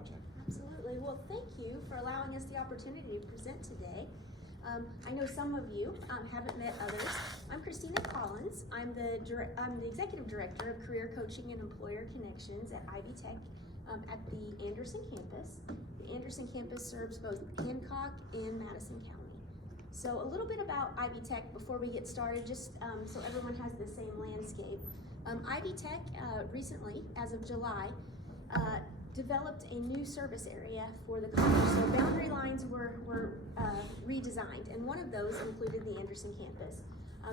watching. Absolutely. Well, thank you for allowing us the opportunity to present today. I know some of you haven't met others. I'm Christina Collins. I'm the Executive Director of Career Coaching and Employer Connections at Ivy Tech at the Anderson campus. The Anderson campus serves both Hancock and Madison County. So a little bit about Ivy Tech before we get started, just so everyone has the same landscape. Ivy Tech recently, as of July, developed a new service area for the college. So boundary lines were redesigned, and one of those included the Anderson campus.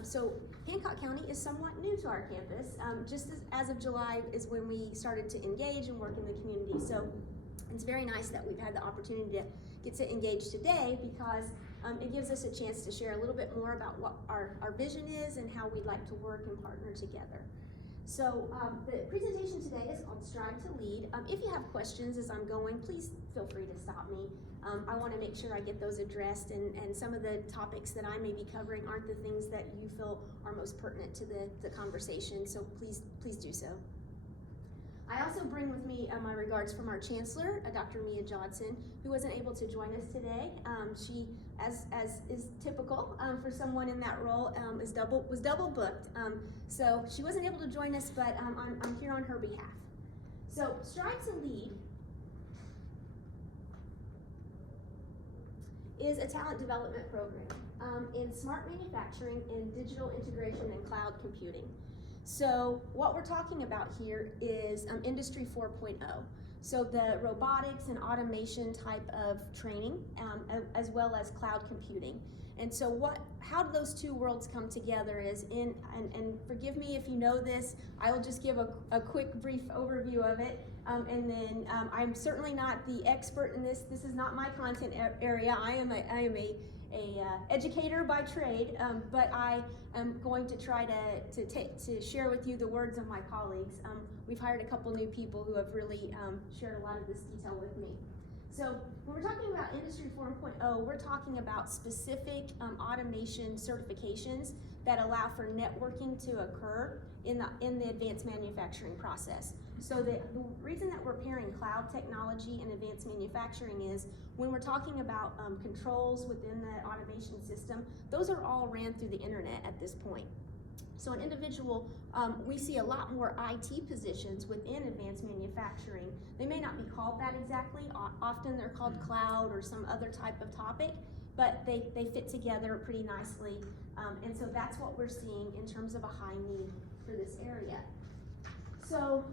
So Hancock County is somewhat new to our campus. Just as of July is when we started to engage and work in the community. So it's very nice that we've had the opportunity to get to engage today, because it gives us a chance to share a little bit more about what our vision is and how we'd like to work and partner together. So the presentation today is called Strive to Lead. If you have questions as I'm going, please feel free to stop me. I want to make sure I get those addressed, and some of the topics that I may be covering aren't the things that you feel are most pertinent to the conversation, so please do so. I also bring with me my regards from our Chancellor, Dr. Mia Johnson, who wasn't able to join us today. She, as is typical for someone in that role, was double booked. So she wasn't able to join us, but I'm here on her behalf. So Strive to Lead is a talent development program in smart manufacturing and digital integration and cloud computing. So what we're talking about here is Industry 4.0. So the robotics and automation type of training, as well as cloud computing. And so how do those two worlds come together is and forgive me if you know this, I will just give a quick brief overview of it. And then I'm certainly not the expert in this. This is not my content area. I am a educator by trade, but I am going to try to share with you the words of my colleagues. We've hired a couple new people who have really shared a lot of this detail with me. So when we're talking about Industry 4.0, we're talking about specific automation certifications that allow for networking to occur in the advanced manufacturing process. So the reason that we're pairing cloud technology and advanced manufacturing is when we're talking about controls within the automation system, those are all ran through the internet at this point. So an individual, we see a lot more IT positions within advanced manufacturing. They may not be called that exactly. Often they're called cloud or some other type of topic, but they fit together pretty nicely. And so that's what we're seeing in terms of a high need for this area. So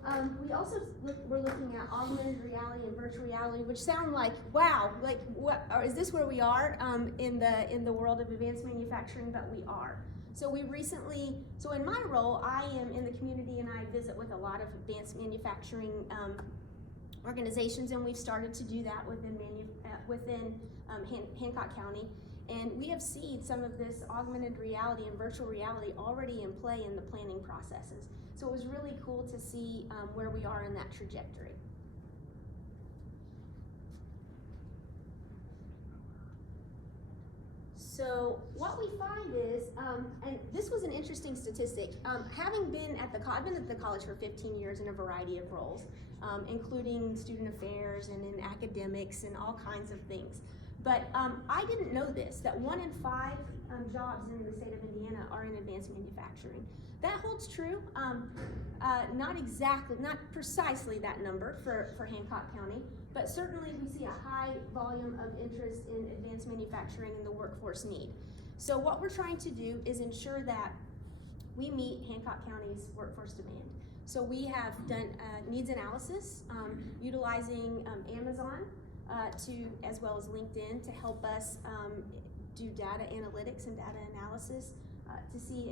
we also we're looking at augmented reality and virtual reality, which sound like, wow, like what, or is this where we are in the world of advanced manufacturing? But we are. So so in my role, I am in the community and I visit with a lot of advanced manufacturing organizations, and we've started to do that within Hancock County. And we have seen some of this augmented reality and virtual reality already in play in the planning processes. So it was really cool to see where we are in that trajectory. So what we find is, and this was an interesting statistic, having been I've been at the college for 15 years in a variety of roles, including student affairs and in academics and all kinds of things. But I didn't know this, that 1 in 5 jobs in the state of Indiana are in advanced manufacturing. That holds true, not precisely that number for Hancock County, but certainly we see a high volume of interest in advanced manufacturing and the workforce need. So what we're trying to do is ensure that we meet Hancock County's workforce demand. So we have done needs analysis, utilizing Amazon as well as LinkedIn to help us do data analytics and data analysis to see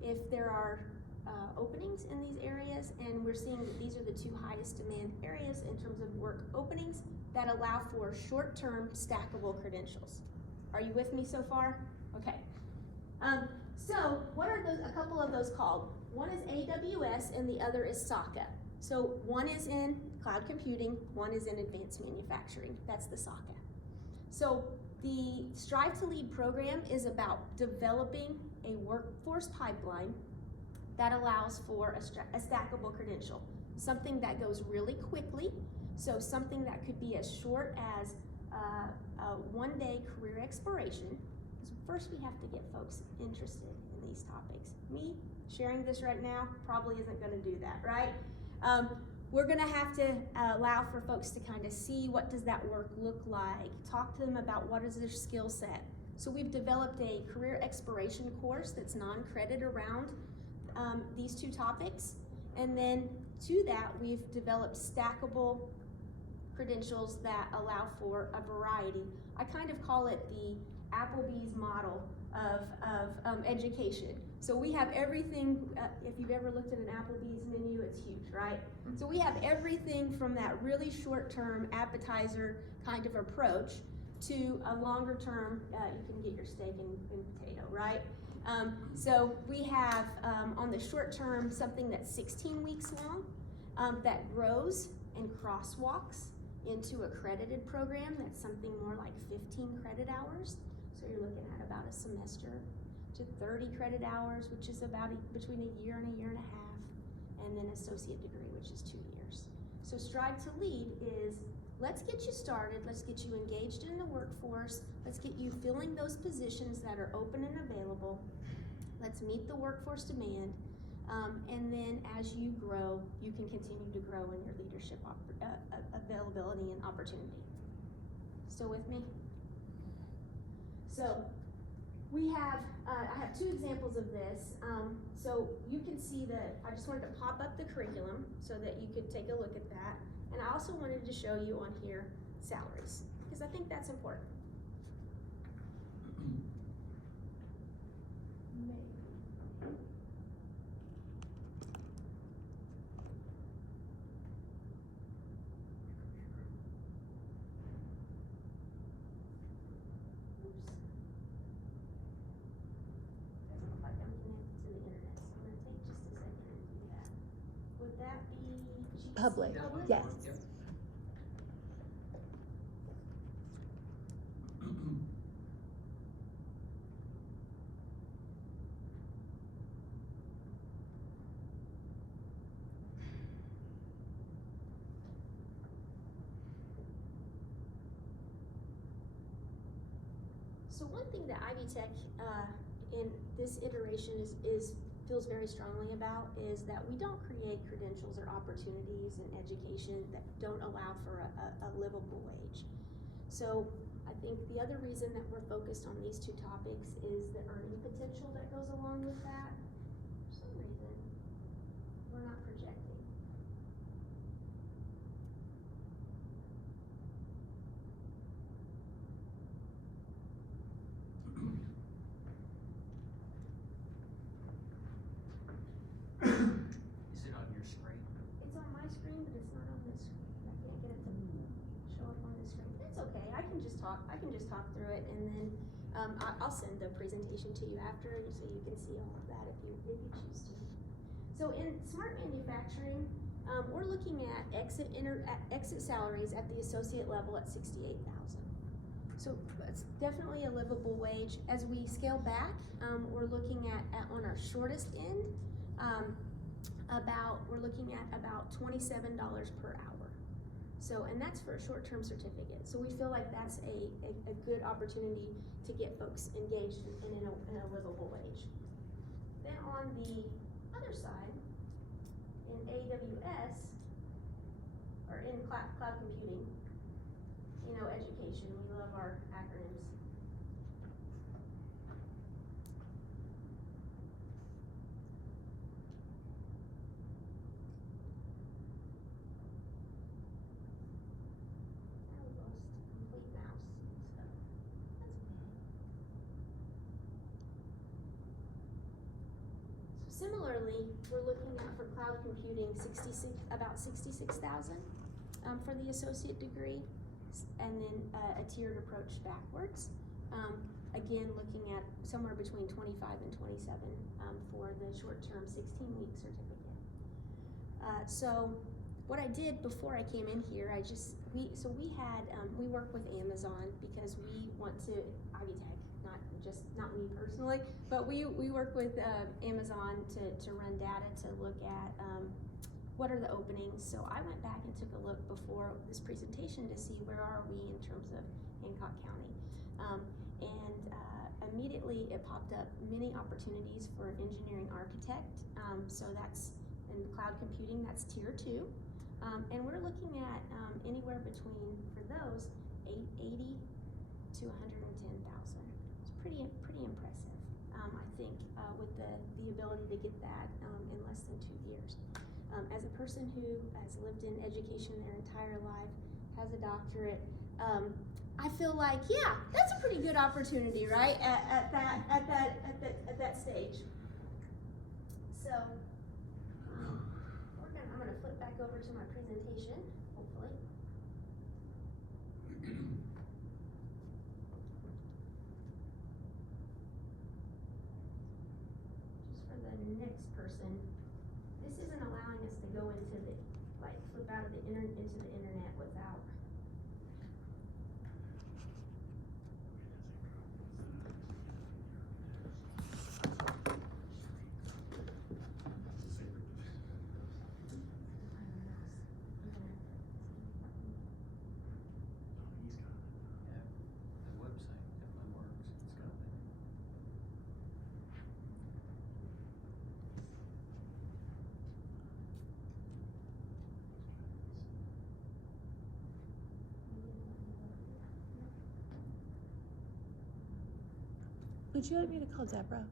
if there are openings in these areas, and we're seeing that these are the two highest demand areas in terms of work openings that allow for short-term stackable credentials. Are you with me so far? Okay. So what are a couple of those called? One is AWS and the other is SOCA. So one is in cloud computing, one is in advanced manufacturing. That's the SOCA. So the Strive to Lead program is about developing a workforce pipeline that allows for a stackable credential, something that goes really quickly So something that could be as short as a one-day career exploration. First, we have to get folks interested in these topics. Me sharing this right now probably isn't going to do that, right? We're going to have to allow for folks to kind of see what does that work look like, talk to them about what is their skill set. So we've developed a career exploration course that's non-credit around these two topics. And then to that, we've developed stackable credentials that allow for a variety. I kind of call it the Applebee's model of education. So we have everything, if you've ever looked at an Applebee's menu, it's huge, right? So we have everything from that really short-term appetizer kind of approach to a longer-term, you can get your steak and potato, right? So we have on the short term something that's 16 weeks long that grows and crosswalks into accredited program that's something more like 15 credit hours. So you're looking at about a semester to 30 credit hours, which is about between a year and a half, and then associate degree, which is 2 years. So Strive to Lead is, let's get you started, let's get you engaged in the workforce, let's get you filling those positions that are open and available, let's meet the workforce demand, and then as you grow, you can continue to grow in your leadership availability and opportunity. Still with me? So we have, I have 2 examples of this. So you can see that I just wanted to pop up the curriculum so that you could take a look at that. And I also wanted to show you on here salaries, because I think that's important. Public, yes. So one thing that Ivy Tech in this iteration feels very strongly about is that we don't create credentials or opportunities in education that don't allow for a livable wage. So I think the other reason that we're focused on these 2 topics is the earning potential that goes along with that. For some reason, we're not projecting. Is it on your screen? It's on my screen, but it's not on this screen. I can't get it to show up on this screen. That's okay. I can just talk through it, and then I'll send the presentation to you after, so you can see all of that if you choose to. So in smart manufacturing, we're looking at exit salaries at the associate level at $68,000. So it's definitely a livable wage. As we scale back, we're looking at on our shortest end, we're looking at about $27 per hour. So, and that's for a short-term certificate. So we feel like that's a good opportunity to get folks engaged in a livable wage. Then on the other side, in AWS, or in cloud computing, education, we love our acronyms. Similarly, we're looking at for cloud computing about 66,000 for the associate degree, and then a tiered approach backwards. Again, looking at somewhere between 25 and 27 for the short-term 16-week certificate. So what I did before I came in here, we work with Amazon because we want to, Ivy Tech, not me personally, but we work with Amazon to run data to look at what are the openings? So I went back and took a look before this presentation to see where are we in terms of Hancock County. Immediately it popped up many opportunities for an engineering architect. So that's in cloud computing, that's tier 2. And we're looking at anywhere between, for those, 80 to 110,000. It's pretty impressive. I think with the ability to get that in less than 2 years. As a person who has lived in education their entire life, has a doctorate, I feel like, yeah, that's a pretty good opportunity, right? At that stage. So I'm gonna flip back over to my presentation, hopefully. Just for the next person, this isn't allowing us to go into the, like, flip out of the into the internet without. Would you like me to call Deborah?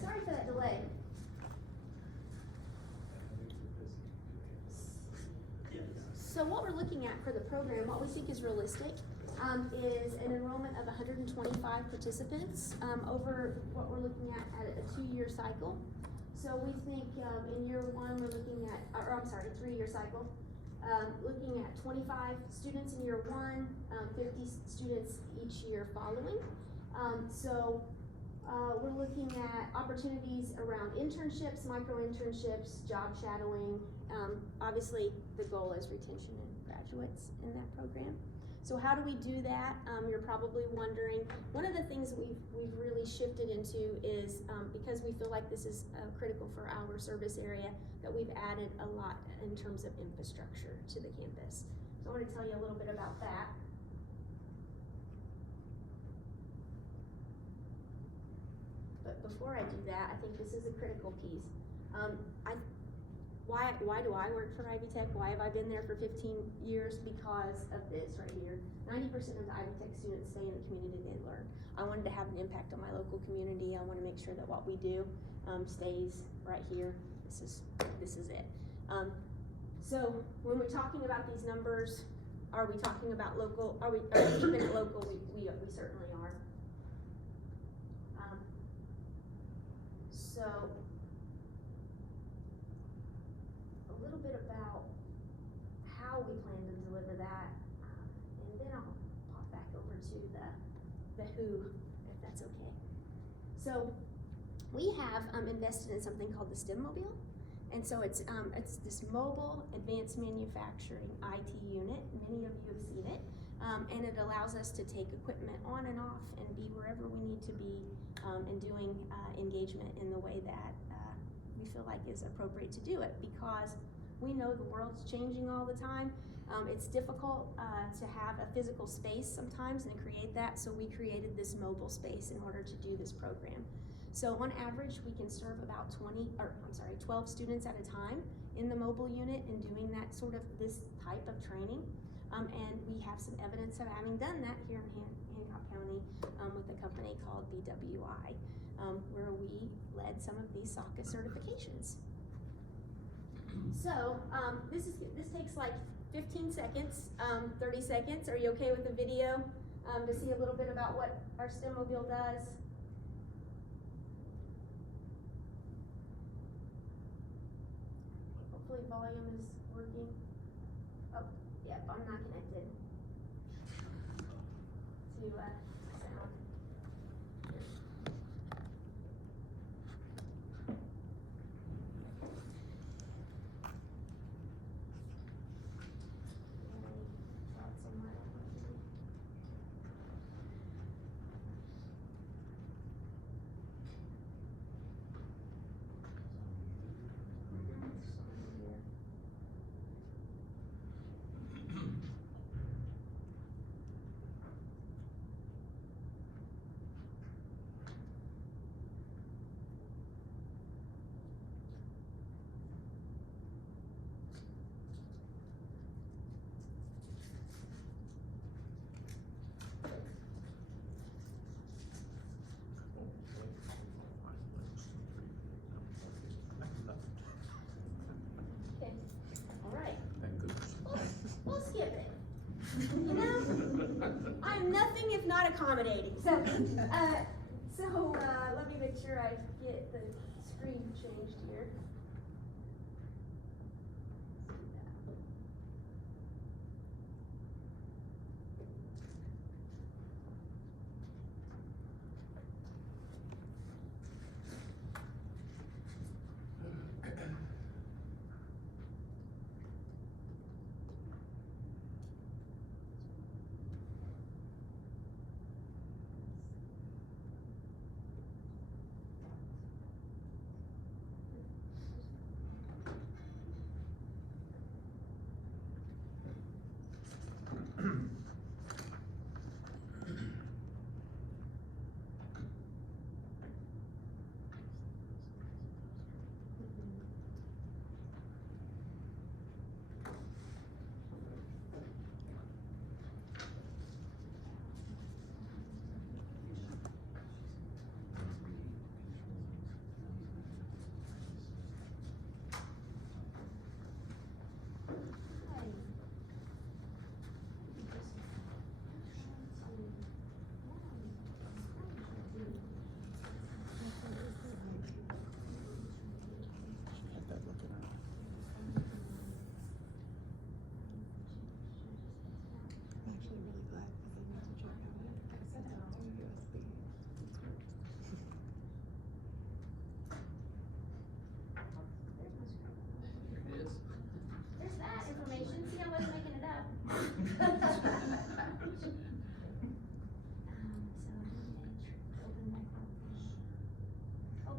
Sorry for that delay. So what we're looking at for the program, what we think is realistic, is an enrollment of 125 participants over what we're looking at a 2-year cycle. So we think in year 1 we're looking at, or I'm sorry, 3-year cycle, looking at 25 students in year 1, 50 students each year following. We're looking at opportunities around internships, micro-internships, job shadowing. Obviously, the goal is retention and graduates in that program. So how do we do that? You're probably wondering. One of the things that we've really shifted into is, because we feel like this is critical for our service area, that we've added a lot in terms of infrastructure to the campus. So I want to tell you a little bit about that. But before I do that, I think this is a critical piece. Why do I work for Ivy Tech? Why have I been there for 15 years? Because of this right here. 90% of the Ivy Tech students stay in the community they learn. I wanted to have an impact on my local community. I want to make sure that what we do stays right here. This is it. So when we're talking about these numbers, are we talking about local? Are we keeping it local? We certainly are. So a little bit about how we plan to deliver that, and then I'll pop back over to the who, if that's okay. So we have invested in something called the STEM Mobile, and so it's this mobile advanced manufacturing IT unit. Many of you have seen it, and it allows us to take equipment on and off and be wherever we need to be, and doing engagement in the way that we feel like is appropriate to do it, because we know the world's changing all the time. It's difficult to have a physical space sometimes and create that, so we created this mobile space in order to do this program. So on average, we can serve about 12 students at a time in the mobile unit and doing that sort of this type of training. And we have some evidence of having done that here in Hancock County with a company called BWI, where we led some of these SOCA certifications. So this takes like 15 seconds, 30 seconds. Are you okay with the video to see a little bit about what our STEMmobile does? Hopefully volume is working. Oh, yep, I'm not connected to sound. We'll skip it. You know, I'm nothing if not accommodating. So, let me make sure I get the screen changed here.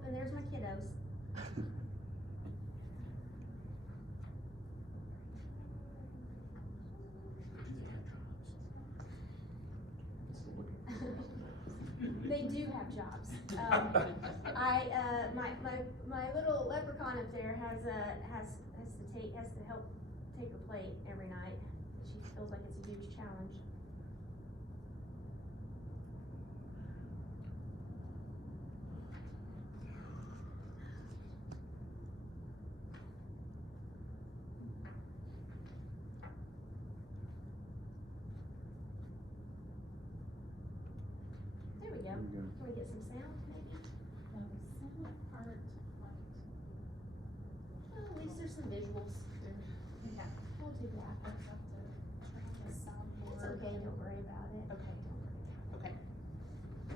And there's my kiddos. They do have jobs. My little leprechaun up there has to help take her plate every night. She feels like it's a huge challenge. There we go. Can we get some sound, maybe? No, the sound part, Well, at least there's some visuals. yeah, We'll do that. I have to turn on the soundboard. It's okay, don't worry about it. Okay, okay.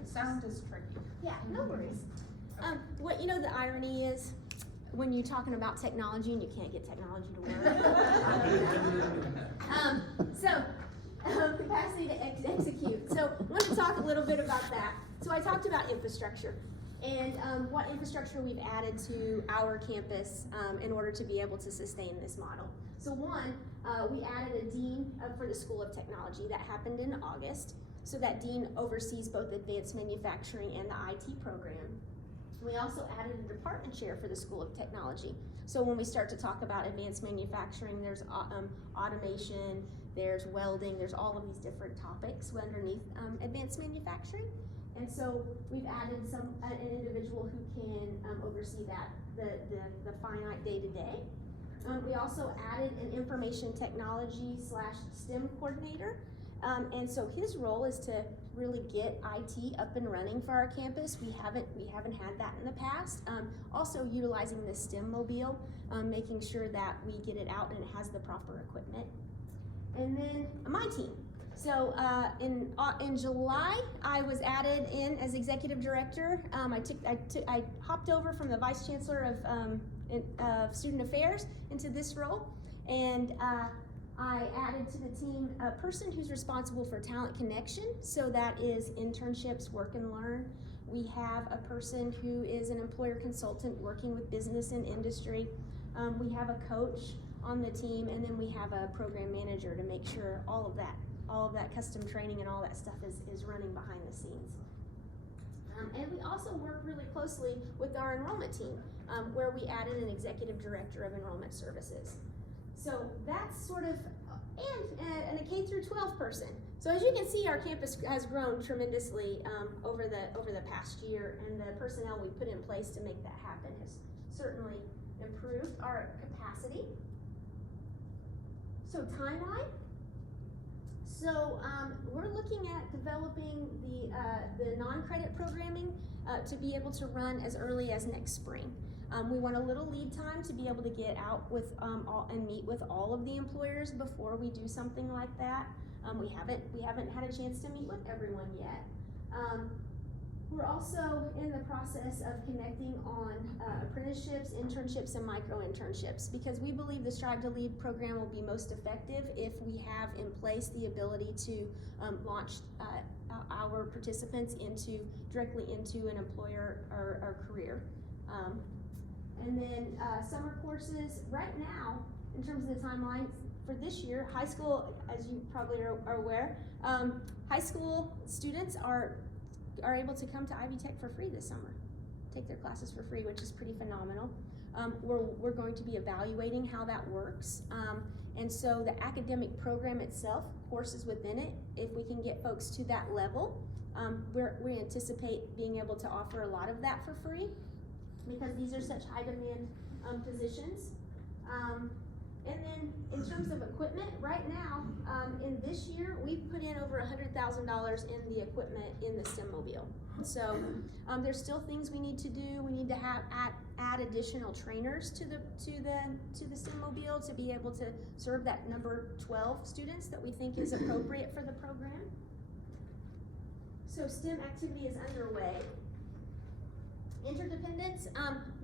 The sound is tricky. Yeah, no worries. What you know the irony is when you're talking about technology and you can't get technology to work. Capacity to execute. So I want to talk a little bit about that. So I talked about infrastructure and what infrastructure we've added to our campus in order to be able to sustain this model. So one, we added a dean for the School of Technology. That happened in August. So that dean oversees both advanced manufacturing and the IT program. We also added a department chair for the School of Technology. So when we start to talk about advanced manufacturing, there's automation, there's welding, there's all of these different topics underneath advanced manufacturing. And so we've added an individual who can oversee that, the finite day-to-day. We also added an information technology / STEM coordinator. And so his role is to really get IT up and running for our campus. We haven't had that in the past. Also utilizing the STEM mobile, making sure that we get it out and it has the proper equipment. And then my team. So in July, I was added in as executive director. I hopped over from the vice chancellor of student affairs into this role, and I added to the team a person who's responsible for talent connection. So that is internships, work and learn. We have a person who is an employer consultant working with business and industry. We have a coach on the team, and then we have a program manager to make sure all of that custom training and all that stuff is running behind the scenes. And we also work really closely with our enrollment team, where we added an executive director of enrollment services. So that's sort of, and a K through 12 person. So as you can see, our campus has grown tremendously over the past year, and the personnel we put in place to make that happen has certainly improved our capacity. So timeline. So we're looking at developing the non-credit programming to be able to run as early as next spring. We want a little lead time to be able to get out with and meet with all of the employers before we do something like that. We haven't had a chance to meet with everyone yet. We're also in the process of connecting on apprenticeships, internships, and micro-internships, because we believe the Strive to Lead program will be most effective if we have in place the ability to launch our participants directly into an employer or career. And then summer courses, right now, in terms of the timeline for this year, high school, as you probably are aware, high school students are able to come to Ivy Tech for free this summer, take their classes for free, which is pretty phenomenal. We're going to be evaluating how that works. And so the academic program itself, courses within it, if we can get folks to that level, we anticipate being able to offer a lot of that for free, because these are such high demand positions. And then in terms of equipment, right now, in this year, we've put in over $100,000 in the equipment in the STEM mobile. So there's still things we need to do. We need to add additional trainers to the STEM mobile to be able to serve that number 12 students that we think is appropriate for the program. So STEM activity is underway. Interdependence,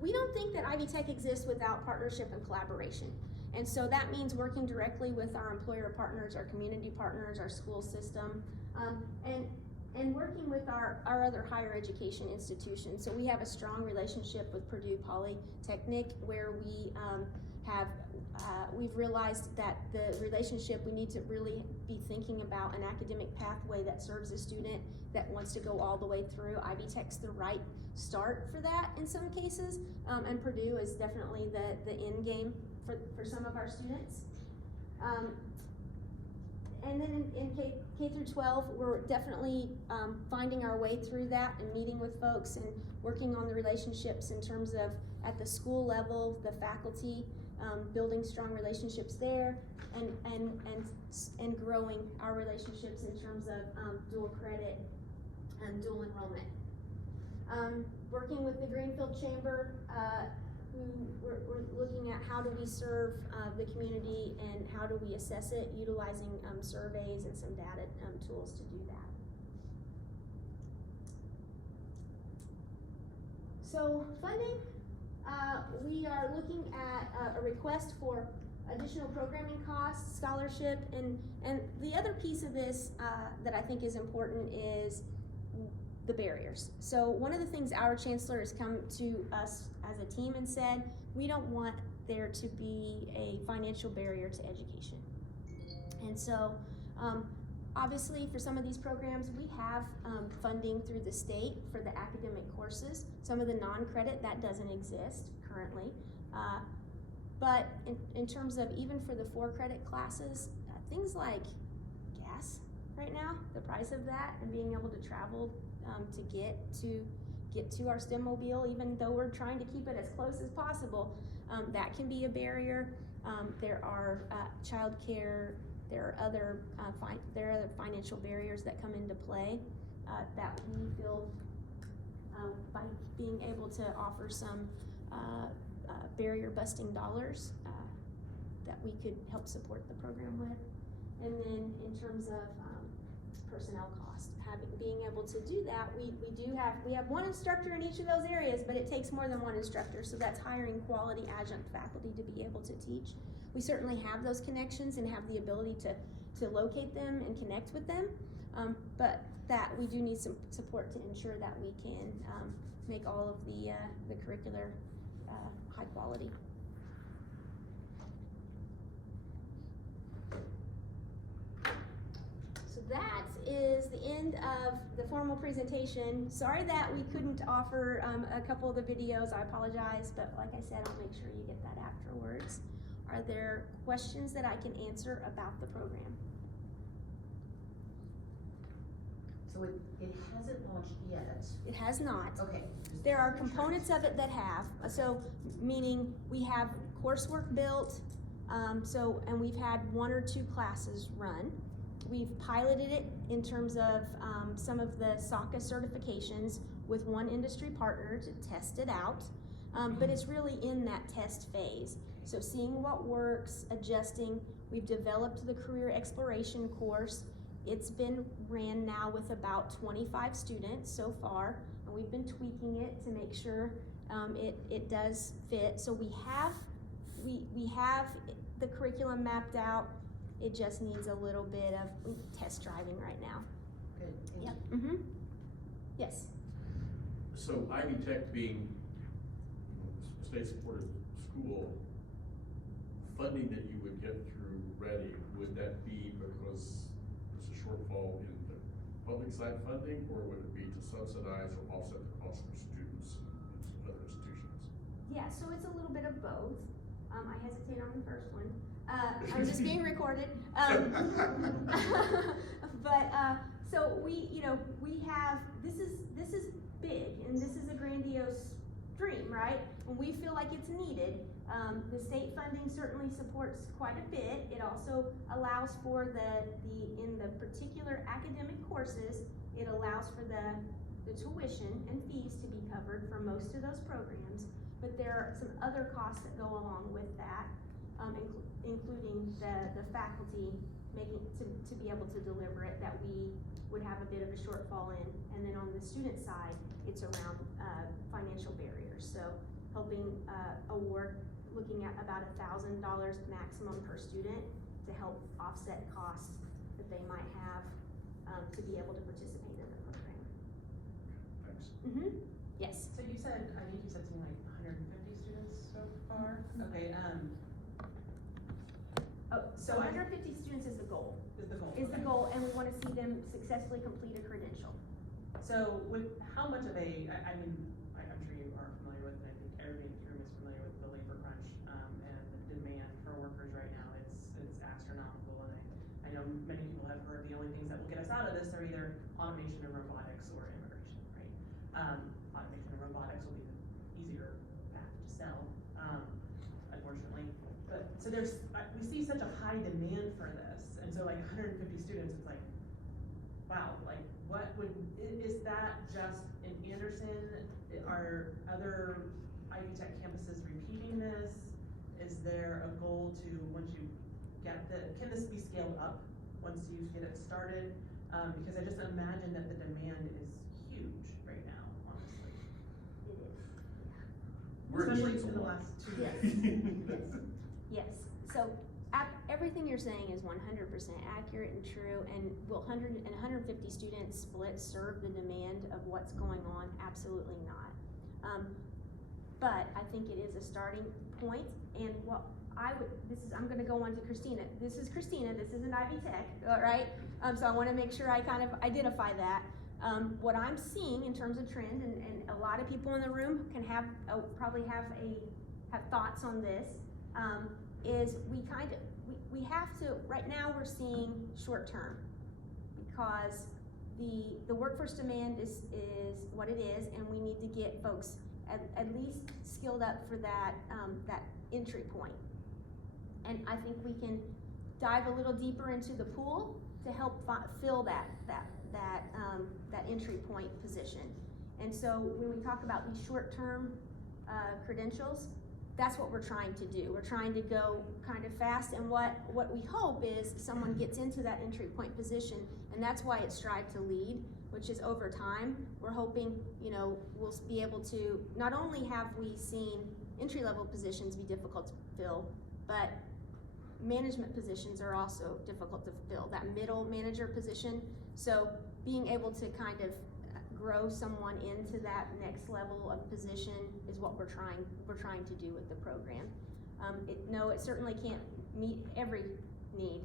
we don't think that Ivy Tech exists without partnership and collaboration. And so that means working directly with our employer partners, our community partners, our school system, and working with our other higher education institutions. So we have a strong relationship with Purdue Polytechnic, where we've realized that the relationship, we need to really be thinking about an academic pathway that serves a student that wants to go all the way through. Ivy Tech's the right start for that in some cases, and Purdue is definitely the end game for some of our students. And then in K through 12, we're definitely finding our way through that and meeting with folks and working on the relationships in terms of at the school level, the faculty, building strong relationships there, and growing our relationships in terms of dual credit and dual enrollment. Working with the Greenfield Chamber, who we're looking at how do we serve the community and how do we assess it, utilizing surveys and some data tools to do that. So funding, we are looking at a request for additional programming costs, scholarship, and the other piece of this that I think is important is the barriers. So one of the things our chancellor has come to us as a team and said, we don't want there to be a financial barrier to education. And so Obviously, for some of these programs, we have funding through the state for the academic courses. Some of the non-credit, that doesn't exist currently. But in terms of even for the 4-credit classes, things like gas right now, the price of that, and being able to travel to get to our STEM mobile, even though we're trying to keep it as close as possible, that can be a barrier. There are childcare. There are other financial barriers that come into play that we feel by being able to offer some barrier busting dollars that we could help support the program with. And then in terms of personnel cost, being able to do that, we have one instructor in each of those areas, but it takes more than one instructor, so that's hiring quality adjunct faculty to be able to teach. We certainly have those connections and have the ability to locate them and connect with them, but that we do need some support to ensure that we can make all of the curricular high quality. So that is the end of the formal presentation. Sorry that we couldn't offer a couple of the videos. I apologize, but like I said, I'll make sure you get that afterwards. Are there questions that I can answer about the program? So it hasn't launched yet? It has not. Okay. There are components of it that have, so meaning we have coursework built, and we've had 1 or 2 classes run. We've piloted it in terms of some of the SOCA certifications with one industry partner to test it out, but it's really in that test phase. So seeing what works, adjusting. We've developed the career exploration course. It's been ran now with about 25 students so far, and we've been tweaking it to make sure it does fit. So we have the curriculum mapped out. It just needs a little bit of test driving right now. Good. Yep. Mm-hmm. Yes. So Ivy Tech being a state-supported school, funding that you would get through Ready, would that be because there's a shortfall in the public side funding, or would it be to subsidize or offset the cost for students and other institutions? Yeah, so it's a little bit of both. I hesitate on the first one. I'm just being recorded. So we have, this is big, and this is a grandiose dream, right? And we feel like it's needed. The state funding certainly supports quite a bit. It also allows for in the particular academic courses, it allows for the tuition and fees to be covered for most of those programs. But there are some other costs that go along with that, including the faculty to be able to deliver it, that we would have a bit of a shortfall in. And then on the student side, it's around financial barriers. So helping award, looking at about $1,000 maximum per student to help offset costs that they might have to be able to participate in the program. Thanks. Mm-hmm. Yes. So you said, I think you said something like 150 students so far? Okay, So 150 students is the goal. is the goal. Is the okay. goal, and we want to see them successfully complete a credential. So with how much of I'm sure you are familiar with, and I think everybody in the room is familiar with the labor crunch, and the demand for workers right now. It's astronomical, and I know many people have heard the only things that will get us out of this are either automation and robotics or immigration, right? Automation and robotics will be the easier path to sell, unfortunately. But, so we see such a high demand for this, and so like 150 students, it's like, wow, like is that just in Anderson? Are other Ivy Tech campuses repeating this? Is there a goal to, once you get can this be scaled up once you get it started? Because I just imagine that the demand is huge right now, honestly. It is. Especially in the last 2 years. Yes. So everything you're saying is 100% accurate and true, and will 150 students split serve the demand of what's going on? Absolutely not. But I think it is a starting point, and what I'm gonna go on to Christina. This is Christina, this isn't Ivy Tech, all right? So I wanna make sure I kind of identify that. What I'm seeing in terms of trend, and a lot of people in the room can have, probably have thoughts on this, is we have to, right now we're seeing short term, because the workforce demand is what it is, and we need to get folks at least skilled up for that entry point. And I think we can dive a little deeper into the pool to help fill that entry point position. And so when we talk about these short-term credentials, that's what we're trying to do. We're trying to go kind of fast, and what we hope is someone gets into that entry point position, and that's why it's Strive to Lead, which is over time. We're hoping, we'll be able to, not only have we seen entry-level positions be difficult to fill, but management positions are also difficult to fill, that middle manager position. So being able to kind of grow someone into that next level of position is what we're trying to do with the program. It certainly can't meet every need,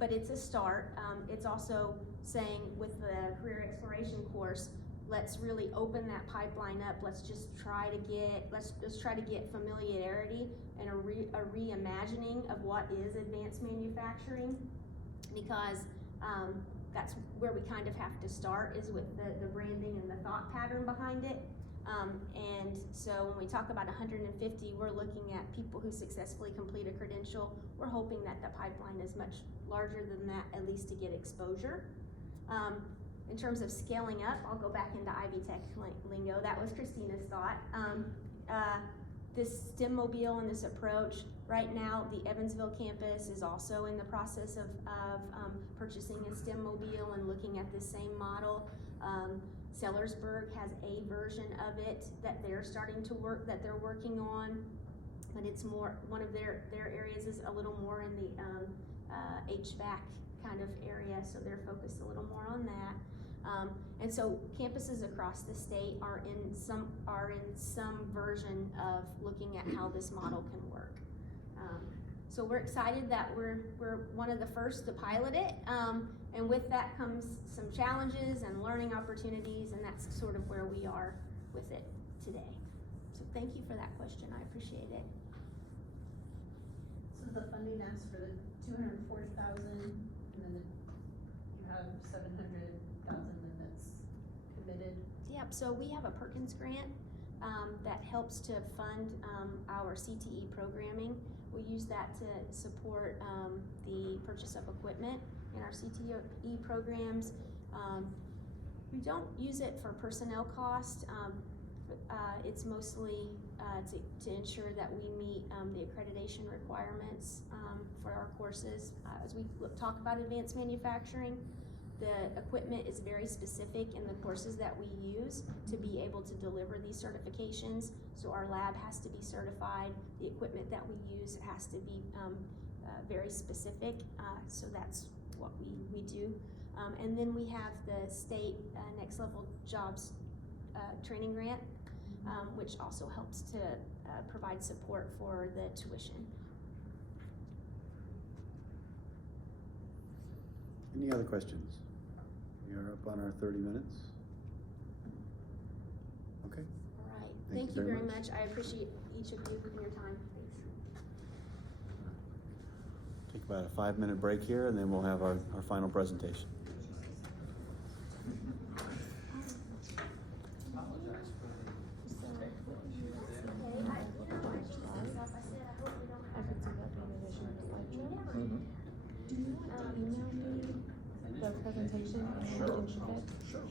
but it's a start. It's also saying with the career exploration course, let's really open that pipeline up. Let's try to get familiarity and a reimagining of what is advanced manufacturing, because that's where we kind of have to start, is with the branding and the thought pattern behind it. And so when we talk about 150, we're looking at people who successfully complete a credential. We're hoping that the pipeline is much larger than that, at least to get exposure. In terms of scaling up, I'll go back into Ivy Tech lingo. That was Christina's thought. This STEM mobile and this approach, right now the Evansville campus is also in the process of purchasing a STEM mobile and looking at this same model. Sellersburg has a version of it that they're working on, but it's more, one of their areas is a little more in the HVAC kind of area, so they're focused a little more on that. And so campuses across the state are in some version of looking at how this model can work. So we're excited that we're one of the first to pilot it, and with that comes some challenges and learning opportunities, and that's sort of where we are with it today. So thank you for that question, I appreciate it. So the funding asks for the 240,000, and then you have 700,000, and that's committed. Yep, so we have a Perkins grant that helps to fund our CTE programming. We use that to support the purchase of equipment in our CTE programs. We don't use it for personnel cost. It's mostly to ensure that we meet the accreditation requirements for our courses. As we talk about advanced manufacturing, the equipment is very specific in the courses that we use to be able to deliver these certifications. So our lab has to be certified. The equipment that we use has to be very specific. So that's what we do. And then we have the state Next Level Jobs training grant, which also helps to provide support for the tuition. Any other questions? We are up on our 30 minutes. Okay. All right. Thank you very much. I appreciate each of you and your time. Thanks. Take about a 5-minute break here, and then we'll have our final presentation. Do you want to email me the presentation and the internship? Sure.